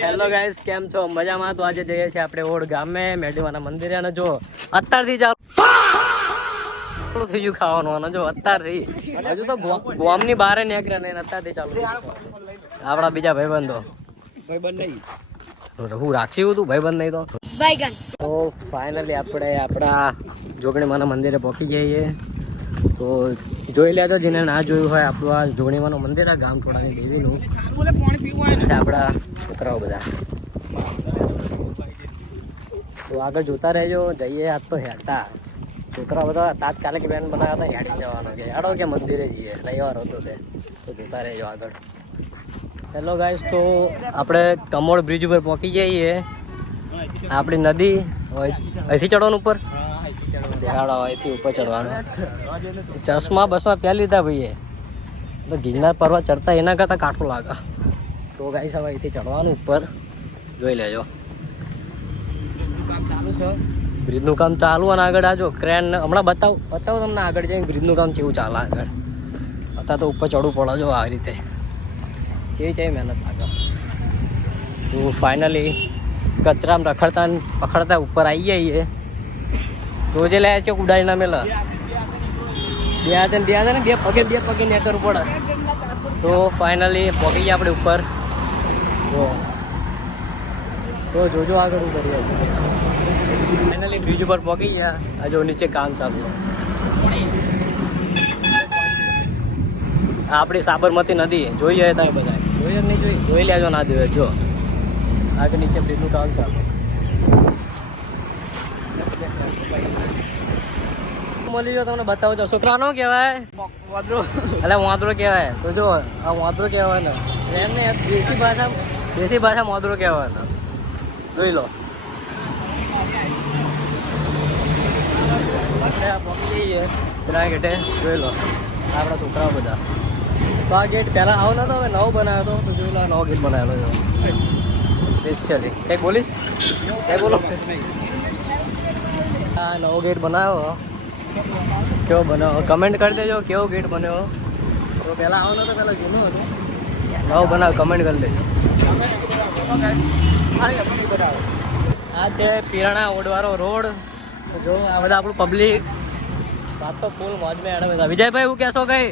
Hello guys, કેમ છો? મજામાં? તો આજે જઈએ છીએ આપણે ઓડ ગામે મેડીમાના મંદિરે અને જો અત્યારથી ચાલુ થઈ ગયું ખાવાનું અને જો અત્યારથી હજુ તો ગોમની બહાર નીકળ્યા ને અત્યારથી ચાલુ થઈ ગયું. આપણા બીજા ભાઈબંધો હું રાખ્યું હતું ભાઈબંધ નહીં તો ફાઇનલી આપણે આપણા જોગણીમાના મંદિરે પહોંચી જઈએ. તો જોઈ લેજો જેને ના જોયું હોય આપણું આ જોગણીમાનું મંદિર, આ ગામઠોડાની દેવીનું. આપણા છોકરાઓ બધા તો આગળ જોતા રહેજો. જઈએ આજ તો હેડતા છોકરા બધા તાત્કાલિક બેન બનાવ્યા હતા, હેડી જવાનો કે હેડો કે મંદિરે જઈએ, રવિવાર હતો તે. તો જોતા રહેજો આગળ. હેલો ગાઈસ, તો આપણે કમોડ બ્રિજ ઉપર પહોંચી જઈએ. આપણી નદી અહીંથી ચડવાનું ઉપર, દેહાડો અહીંથી ઉપર ચડવાનું. ચશ્મા બસમાં પહેરી લીધા ભાઈએ, તો ગિરનાર પર્વત ચડતા એના કરતાં કાઠું લાગે. તો ગાઈસ હવે અહીંથી ચડવાનું ઉપર, જોઈ લેજો. બ્રિજનું કામ ચાલુ અને આગળ આજો ક્રેન હમણાં બતાવું તમને આગળ જઈને બ્રિજનું કામ કેવું ચાલે આગળ. અત્યારે તો ઉપર ચડવું પડે જો આવી રીતે, કેવી મહેનત લાગે. તો ફાઇનલી કચરામાં રખડતા પકડતા ઉપર આવી જઈએ. રોજે લે છે ઉડાડી ના મેલા બે હાથે ને બે પગે નેકર પડે. તો ફાઇનલી પહોંચી ગયા આપણે ઉપર. તો જોજો આગળ કરીએ. ફાઇનલી બ્રિજ ઉપર પહોંચી ગયા. આ જો નીચે કામ ચાલુ. આપણી સાબરમતી નદી જોઈએ ત્યાં બધા જોઈએ નહીં જોઈ લેજો, ના જોઈએ. જો આગળ નીચે બ્રિજનું કામ ચાલુ. મળી જો તમને બતાવો છો. છોકરાનો કહેવાય એટલે વાંદરો કહેવાય. તો જો આ વાંદરો કહેવાય ને એમને દેશી ભાષા વાંદરો કહેવાય ને. જોઈ લો. ગેટે જોઈ લો આપણા છોકરાઓ બધા. તો આ ગેટ પહેલાં આવો નતો, હવે નવો બનાવ્યો હતો. તો જોઈ લો નવો ગેટ બનાવેલો છે સ્પેશિયલી. કંઈક બોલીશ? કંઈ બોલો. આ નવો ગેટ બનાવ્યો, કેવો બનાવો કમેન્ટ કરી દેજો કેવો ગેટ બન્યો. તો પહેલાં આવો નતો, પહેલાં જૂનો હતો. નવો બનાવ કમેન્ટ કરી દેજો. આ છે પીરાણા ઓડવાળો રોડ. જો આ બધા આપણું પબ્લિક વાત તો ફૂલ મોજ મેં આડે બધા. વિજયભાઈ હું કહેશો કઈ?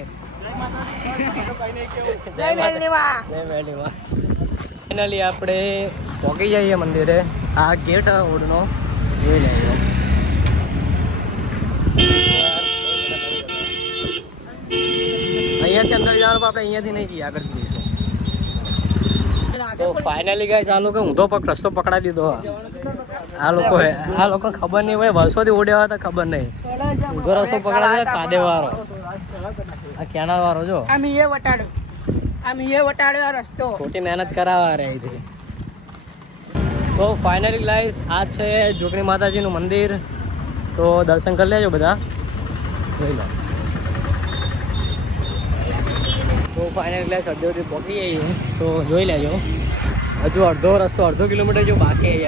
જય મેડીમાં. ફાઇનલી આપણે પહોંચી જઈએ મંદિરે. આ ગેટ ઓડનો જોઈ લઈએ. અહીંયાથી અંદર જવાનું, આપણે અહીંયાથી નહીં જઈએ, આગળ જઈશું. તો ફાઇનલી ગાઈસ આ લોકો ઊંધો રસ્તો પકડાઈ દીધો. આ લોકો ખબર નહીં પડે, વર્ષોથી ઉડ્યા હતા ખબર નહીં. ઊંધો રસ્તો પકડાઈ દીધો, કાદે વાળો આ કેનાલ વાળો. જો રસ્તો ખોટી મહેનત કરાવવા રહી હતી. તો ફાઇનલી ગાઈસ આ છે જોગણી માતાજીનું મંદિર. તો દર્શન કરી લેજો બધા, જોઈ લો. તો ફાઇનલ ક્લાસ અડધોથી પહોંચી જઈએ. તો જોઈ લેજો હજુ અડધો કિલોમીટર જો બાકી.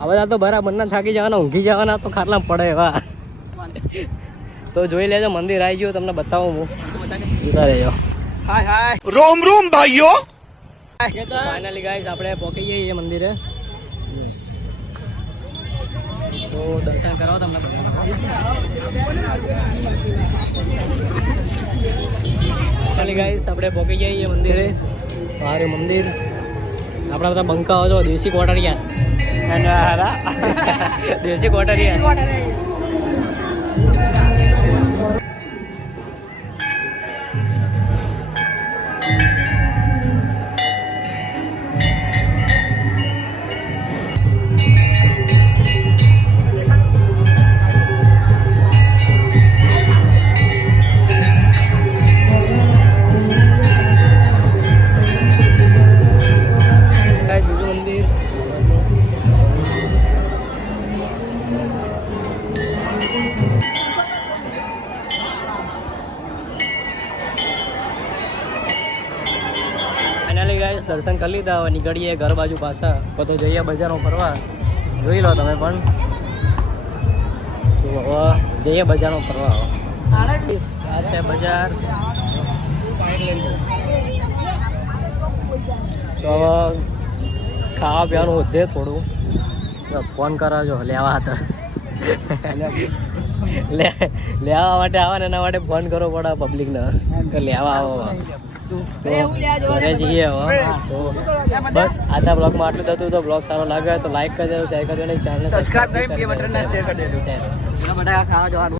આ બધા તો બરાબર ના થાકી જવાના, ઊંઘી જવાના, તો ખાટલા પડે એવા. તો જોઈ લેજો મંદિર આવી ગયું, તમને બતાવું હું. જોતા રહેજો. હાય રોમ ભાઈઓ. ફાઇનલી ગાઈસ આપણે પહોંચી જઈએ મંદિરે. તો દર્શન કરાવો તમને બધાને. ગાઈસ આપણે પહોંચી જઈએ મંદિરે. મારે મંદિર આપણા બધા બંકાઓ છો, દેશી કોટરિયા. દેશી કોટરિયા. દર્શન કરી લીધા. હવે નીકળીએ ઘર બાજુ પાછા. તો જઈએ બજારમાં ફરવા. જોઈ લો તમે પણ. તો હવે જઈએ બજારમાં ફરવા. આ છે બજાર. તો હવે ખાવા પીવાનું વધે થોડું ફોન કરાવજો લેવા હતા લેવા માટે આવે ને એના માટે ફોન કરવો પડે પબ્લિકને તો લેવા આવો તો ઘરે જઈએ હવે તો બસ આજના બ્લોગમાં આટલું જ હતું તો બ્લોગ સારો લાગે તો લાઈક કરજો શેર કરજો અને ચેનલને સબસ્ક્રાઇબ કરી શેર કરી દેજો. બટાકા ખાવા જવાનું.